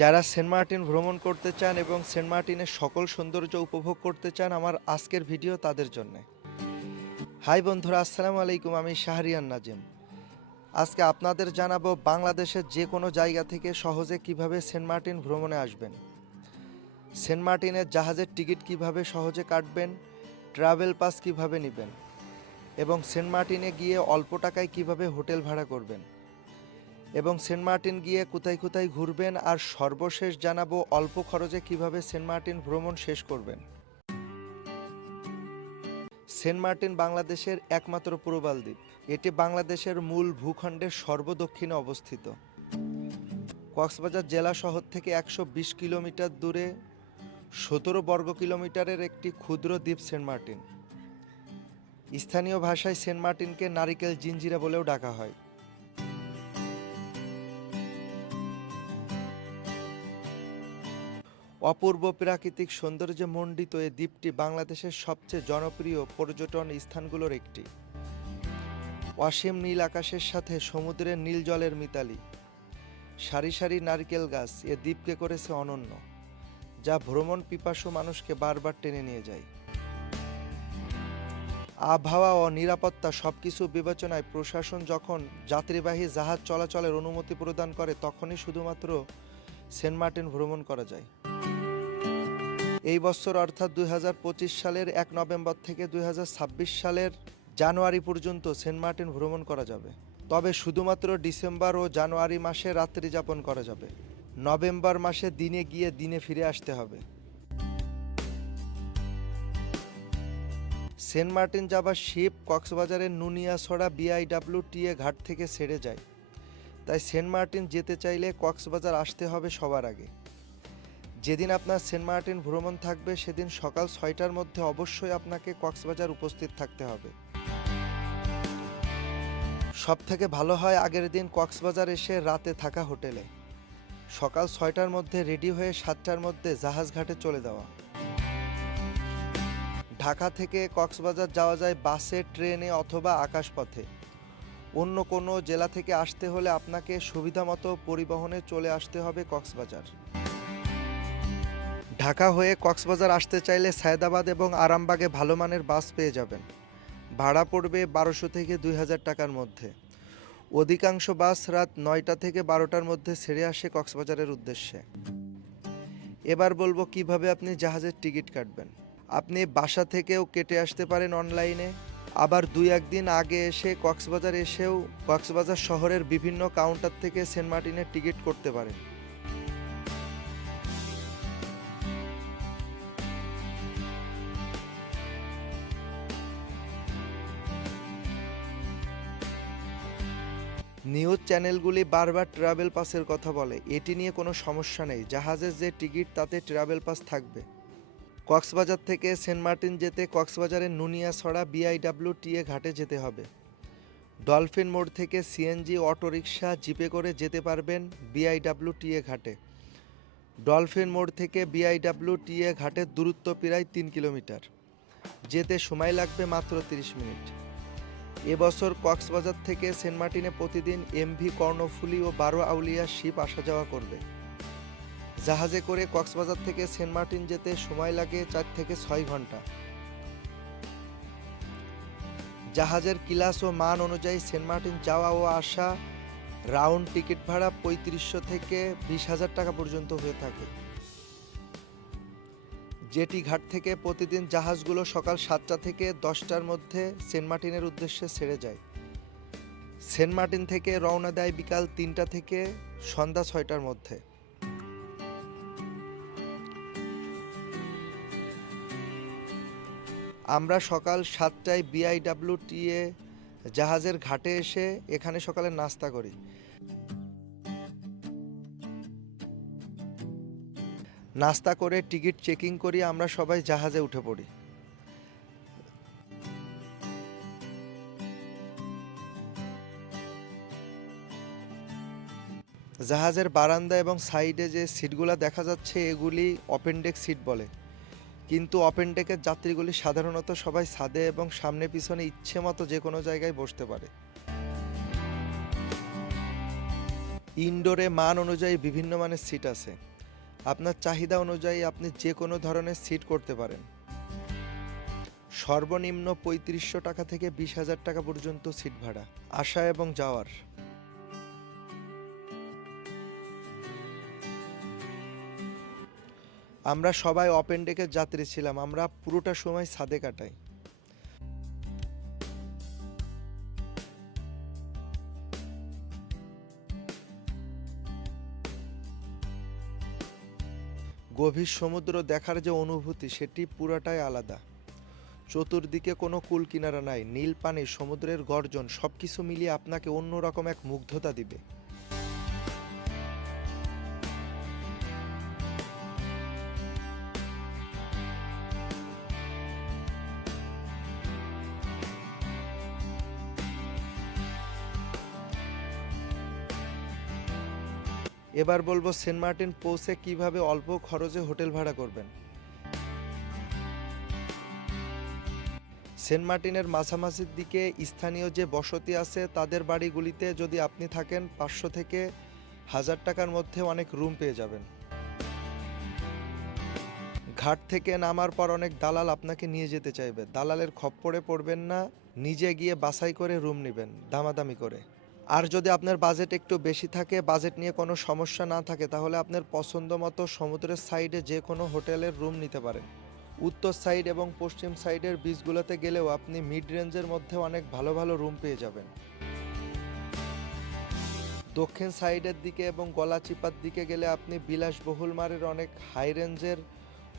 যারা Saint Martin ভ্রমণ করতে চান এবং সেন্ট মার্টিনের সকল সৌন্দর্য উপভোগ করতে চান আমার আজকের ভিডিও তাদের জন্য। হাই বন্ধুরা, আসসালামু আলাইকুম, আমি শাহরিয়ান নাজিম। আজকে আপনাদের জানাব বাংলাদেশের যে কোনো জায়গা থেকে সহজে কীভাবে সেন্ট মার্টিন ভ্রমণে আসবেন। সেন্ট মার্টিনের জাহাজের টিকিট কীভাবে সহজে কাটবেন, ট্রাভেল পাস কীভাবে নেবেন এবং সেন্ট মার্টিনে গিয়ে অল্প টাকায় কীভাবে হোটেল ভাড়া করবেন। এবং সেন্ট মার্টিন গিয়ে কোথায় কোথায় ঘুরবেন আর সর্বশেষ জানাব অল্প খরচে কীভাবে সেন্ট মার্টিন ভ্রমণ শেষ করবেন। সেন্ট মার্টিন বাংলাদেশের একমাত্র প্রবাল দ্বীপ। এটি বাংলাদেশের মূল ভূখণ্ডের সর্বদক্ষিণে অবস্থিত। কক্সবাজার জেলা শহর থেকে একশো বিশ কিলোমিটার দূরে সতেরো বর্গ কিলোমিটারের একটি ক্ষুদ্র দ্বীপ সেন্ট মার্টিন। স্থানীয় ভাষায় সেন্ট মার্টিনকে নারিকেল জিঞ্জিরা বলেও ডাকা হয়। অপূর্ব প্রাকৃতিক সৌন্দর্যে মণ্ডিত এই দ্বীপটি বাংলাদেশের সবচেয়ে জনপ্রিয় পর্যটন স্থানগুলোর একটি। অসীম নীল আকাশের সাথে সমুদ্রের নীল জলের মিতালি। সারি সারি নারকেল গাছ এ দ্বীপকে করেছে অনন্য, যা ভ্রমণ পিপাসু মানুষকে বারবার টেনে নিয়ে যায়। আবহাওয়া ও নিরাপত্তা সবকিছু বিবেচনায় প্রশাসন যখন যাত্রীবাহী জাহাজ চলাচলের অনুমতি প্রদান করে, তখনই শুধুমাত্র সেন্ট মার্টিন ভ্রমণ করা যায়। এই বছর অর্থাৎ দুই হাজার পঁচিশ সালের এক নভেম্বর থেকে দুই হাজার ছাব্বিশ সালের জানুয়ারি পর্যন্ত সেন্ট মার্টিন ভ্রমণ করা যাবে। তবে শুধুমাত্র ডিসেম্বর ও জানুয়ারি মাসে রাত্রি যাপন করা যাবে। নভেম্বর মাসে দিনে গিয়ে দিনে ফিরে আসতে হবে। সেন্ট মার্টিন যাবার শিপ কক্সবাজারের নুনিয়াছড়া টিএ ঘাট থেকে ছেড়ে যায়। তাই সেন্ট মার্টিন যেতে চাইলে কক্সবাজার আসতে হবে সবার আগে। যেদিন আপনার সেন্ট মার্টিন ভ্রমণ থাকবে, সেদিন সকাল ছয়টার মধ্যে অবশ্যই আপনাকে কক্সবাজার উপস্থিত থাকতে হবে। সব থেকে ভালো হয় আগের দিন কক্সবাজার এসে রাতে থাকা হোটেলে। সকাল ছয়টার মধ্যে রেডি হয়ে সাতটার মধ্যে জাহাজ ঘাটে চলে যাওয়া। ঢাকা থেকে কক্সবাজার যাওয়া যায় বাসে, ট্রেনে অথবা আকাশপথে। অন্য কোনো জেলা থেকে আসতে হলে আপনাকে সুবিধামতো পরিবহনে চলে আসতে হবে কক্সবাজার। ঢাকা হয়ে কক্সবাজার আসতে চাইলে সায়দাবাদ এবং আরামবাগে ভালো মানের বাস পেয়ে যাবেন। ভাড়া পড়বে বারোশো থেকে দুই হাজার টাকার মধ্যে। অধিকাংশ বাস রাত নয়টা থেকে বারোটার মধ্যে ছেড়ে আসে কক্সবাজারের উদ্দেশ্যে। এবার বলব কীভাবে আপনি জাহাজের টিকিট কাটবেন। আপনি বাসা থেকেও কেটে আসতে পারেন অনলাইনে। আবার দুই একদিন আগে এসে কক্সবাজার এসেও কক্সবাজার শহরের বিভিন্ন কাউন্টার থেকে সেন্ট মার্টিনের টিকিট করতে পারেন। নিউজ চ্যানেলগুলি বারবার ট্রাভেল পাসের কথা বলে। এটি নিয়ে কোনো সমস্যা নেই। জাহাজের যে টিকিট, তাতে ট্রাভেল পাস থাকবে। কক্সবাজার থেকে সেন্ট মার্টিন যেতে কক্সবাজারের নুনিয়াছড়া বিআইডাব্লিউ টিএ ঘাটে যেতে হবে। ডলফিন মোড় থেকে সিএনজি, অটোরিকশা, জিপে করে যেতে পারবেন বিআইডাব্লিউ টিএ ঘাটে। ডলফিন মোড় থেকে বিআইডাব্লিউ টিএ ঘাটের দূরত্ব প্রায় তিন কিলোমিটার। যেতে সময় লাগবে মাত্র তিরিশ মিনিট। এবছর কক্সবাজার থেকে সেন্ট মার্টিনে প্রতিদিন এমভি, কর্ণফুলি ও বারো আউলিয়া শিপ আসা যাওয়া করবে। জাহাজে করে কক্সবাজার থেকে সেন্ট মার্টিন যেতে সময় লাগে চার থেকে ছয় ঘণ্টা। জাহাজের ক্লাস ও মান অনুযায়ী সেন্ট মার্টিন যাওয়া ও আসা রাউন্ড টিকিট ভাড়া পঁয়ত্রিশশো থেকে বিশ হাজার টাকা পর্যন্ত হয়ে থাকে। জেটি ঘাট থেকে প্রতিদিন জাহাজগুলো সকাল সাতটা থেকে দশটার মধ্যে সেন্ট মার্টিনের উদ্দেশ্যে ছেড়ে যায়। সেন্ট মার্টিন থেকে রওনা দেয় বিকাল তিনটা থেকে সন্ধ্যা ছয়টার মধ্যে। আমরা সকাল সাতটায় বিআইডাব্লিউ টিএ জাহাজের ঘাটে এসে এখানে সকালে নাস্তা করি। নাস্তা করে টিকিট চেকিং করি, আমরা সবাই জাহাজে উঠে পড়ি। জাহাজের বারান্দা এবং সাইডে যে সিটগুলো দেখা যাচ্ছে, এগুলি অপেন্ডেক সিট বলে। কিন্তু অপেন্ডেকের যাত্রীগুলি সাধারণত সবাই ছাদে এবং সামনে পিছনে ইচ্ছে মতো যে কোনো জায়গায় বসতে পারে। ইনডোরে মান অনুযায়ী বিভিন্ন মানের সিট আছে। আপনার চাহিদা অনুযায়ী আপনি যে কোনো ধরনের সিট করতে পারেন। সর্বনিম্ন পঁয়ত্রিশশো টাকা থেকে বিশ হাজার টাকা পর্যন্ত সিট ভাড়া, আসা এবং যাওয়ার। আমরা সবাই অপেন ডেকের যাত্রী ছিলাম, আমরা পুরোটা সময় ছাদে কাটাই। গভীর সমুদ্র দেখার যে অনুভূতি, সেটি পুরাটাই আলাদা। চতুর্দিকে কোনো কুল কিনারা নাই, নীল পানি, সমুদ্রের গর্জন সব কিছু মিলিয়ে আপনাকে অন্যরকম এক মুগ্ধতা দিবে। এবার বলব সেন্ট মার্টিন পৌঁছে কীভাবে অল্প খরচে হোটেল ভাড়া করবেন। সেন্ট মার্টিনের মাঝামাঝির দিকে স্থানীয় যে বসতি আছে, তাদের বাড়িগুলিতে যদি আপনি থাকেন, পাঁচশো থেকে হাজার টাকার মধ্যে অনেক রুম পেয়ে যাবেন। ঘাট থেকে নামার পর অনেক দালাল আপনাকে নিয়ে যেতে চাইবে। দালালের খপ্পরে পড়বেন না, নিজে গিয়ে বাছাই করে রুম নেবেন, দামাদামি করে। আর যদি আপনার বাজেট একটু বেশি থাকে বাজেট নিয়ে কোনো সমস্যা না থাকে, তাহলে আপনার পছন্দ মতো সমুদ্রের সাইডে যে কোনো হোটেলের রুম নিতে পারেন। উত্তর সাইড এবং পশ্চিম সাইডের বিচগুলোতে গেলেও আপনি মিড রেঞ্জের মধ্যে অনেক ভালো ভালো রুম পেয়ে যাবেন। দক্ষিণ সাইডের দিকে এবং গলাচিপার দিকে গেলে আপনি বিলাসবহুল মারের অনেক হাই রেঞ্জের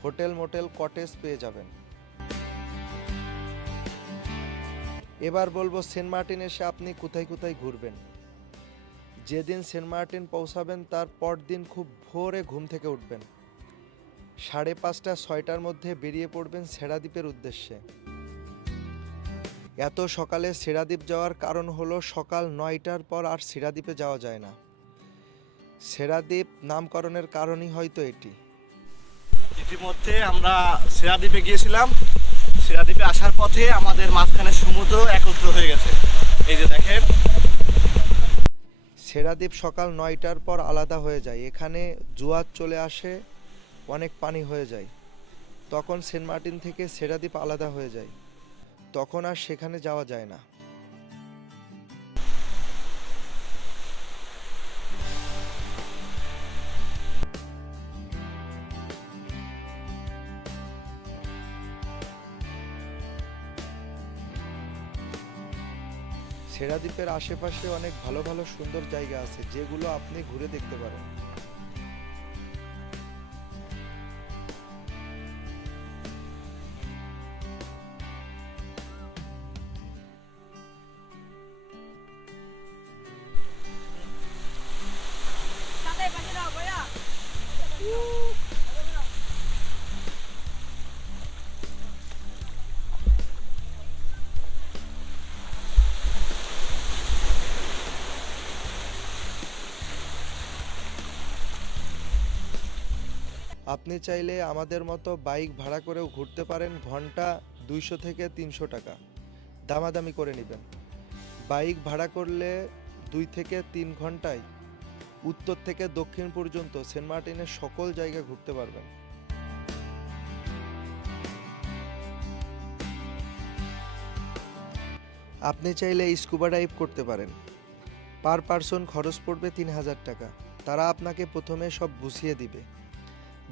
হোটেল মোটেল কটেজ পেয়ে যাবেন। এবার বলব সেন্ট মার্টিন এসে আপনি কোথায় কোথায় ঘুরবেন। যেদিন সেন্ট মার্টিন পৌঁছাবেন, তার পরদিন খুব ভোরে ঘুম থেকে উঠবেন। সাড়ে পাঁচটা, ছয়টার মধ্যে বেরিয়ে পড়বেন সেরাদ্বীপের উদ্দেশ্যে। এত সকালে সেরাদ্বীপ যাওয়ার কারণ হলো সকাল নয়টার পর আর সেরাদ্বীপে যাওয়া যায় না। সেরাদ্বীপ নামকরণের কারণই হয়তো এটি। ইতিমধ্যে আমরা সেরাদ্বীপে গিয়েছিলাম। সেরাদ্বীপে আসার পথে আমাদের মাঝখানে সমুদ্র একত্র হয়ে গেছে। এই যে দেখেন। সেরাদ্বীপ সকাল নয়টার পর আলাদা হয়ে যায়। এখানে জোয়ার চলে আসে, অনেক পানি হয়ে যায়। তখন সেন্ট মার্টিন থেকে সেরাদ্বীপ আলাদা হয়ে যায়। তখন আর সেখানে যাওয়া যায় না। সেরাদ্বীপের আশেপাশে অনেক ভালো ভালো সুন্দর জায়গা আছে যেগুলো আপনি ঘুরে দেখতে পারেন। আপনি চাইলে আমাদের মতো বাইক ভাড়া করেও ঘুরতে পারেন ঘণ্টা দুইশো থেকে তিনশো টাকা। দামাদামি করে নেবেন। বাইক ভাড়া করলে দুই থেকে তিন ঘন্টায় উত্তর থেকে দক্ষিণ পর্যন্ত সেন্ট মার্টিনের সকল জায়গা ঘুরতে পারবেন। আপনি চাইলে স্কুবা ডাইভ করতে পারেন। পার পারসন খরচ পড়বে তিন হাজার টাকা। তারা আপনাকে প্রথমে সব বুঝিয়ে দিবে।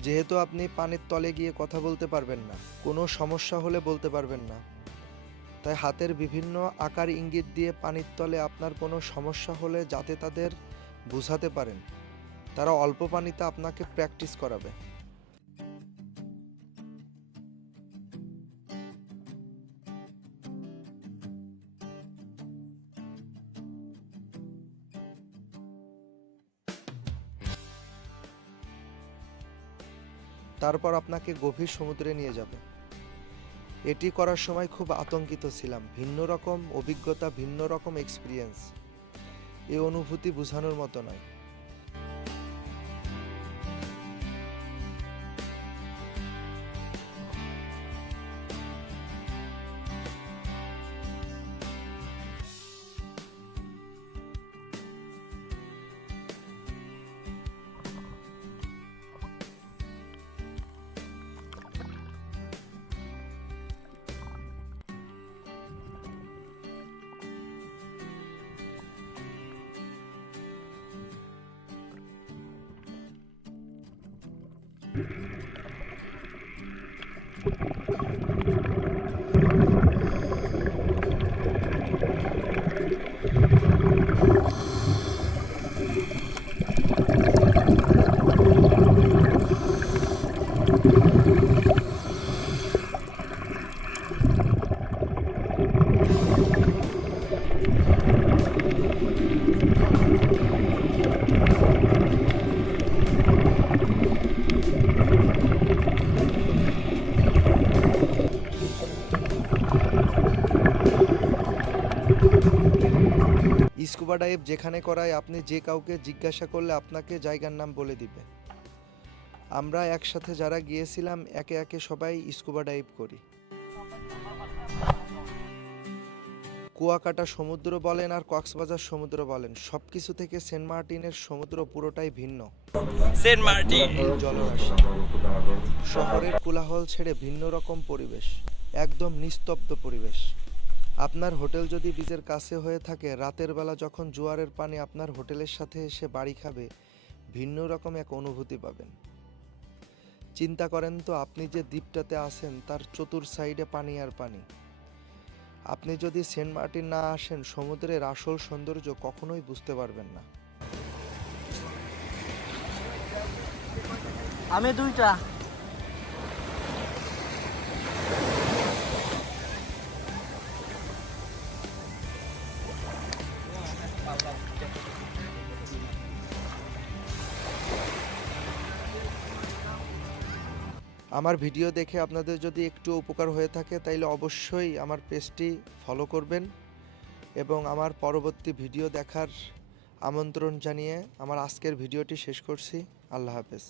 যেহেতু আপনি পানির তলে গিয়ে কথা বলতে পারবেন না, কোনো সমস্যা হলে বলতে পারবেন না। তাই হাতের বিভিন্ন আকার ইঙ্গিত দিয়ে পানির তলে আপনার কোনো সমস্যা হলে যাতে তাদের বুঝাতে পারেন। তারা অল্প পানিতে আপনাকে প্র্যাকটিস করাবে। তারপর আপনাকে গভীর সমুদ্রে নিয়ে যাবে। এটি করার সময় খুব আতঙ্কিত ছিলাম। ভিন্ন রকম অভিজ্ঞতা, ভিন্ন রকম এক্সপিরিয়েন্স এই অনুভূতি বোঝানোর মতো নয়। স্কুবা ডাইভ যেখানে করায় আপনি যে কাউকে জিজ্ঞাসা করলে আপনাকে জায়গার নাম বলে দিবে। আমরা একসাথে যারা গিয়েছিলাম একে একে সবাই স্কুবা ডাইভ করি। কুয়াকাটা সমুদ্র বলেন আর কক্সবাজার সমুদ্র বলেন সবকিছু থেকে সেন্ট মার্টিনের সমুদ্র পুরোটাই ভিন্ন। Saint Martin. জলরাশি। শহরের কোলাহল ছেড়ে ভিন্ন রকম পরিবেশ একদম নিস্তব্ধ পরিবেশ। আপনার হোটেল যদি বীজের কাছে হয়ে থাকে, রাতের বেলা যখন জোয়ারের পানি আপনার হোটেলের সাথে এসে বাড়ি খাবে, ভিন্ন রকম এক অনুভূতি পাবেন। চিন্তা করেন তো, আপনি যে দ্বীপটাতে আছেন, তার চতুর সাইডে পানি আর পানি। আপনি যদি সেন্ট মার্টিন না আসেন, সমুদ্রের আসল সৌন্দর্য কখনোই বুঝতে পারবেন না। আমি দুইটা। আমার ভিডিও দেখে আপনাদের যদি একটু উপকার হয়ে থাকে, তাইলে অবশ্যই আমার পেজটি ফলো করবেন এবং আমার পরবর্তী ভিডিও দেখার আমন্ত্রণ জানিয়ে আমার আজকের ভিডিওটি শেষ করছি। আল্লাহ হাফেজ।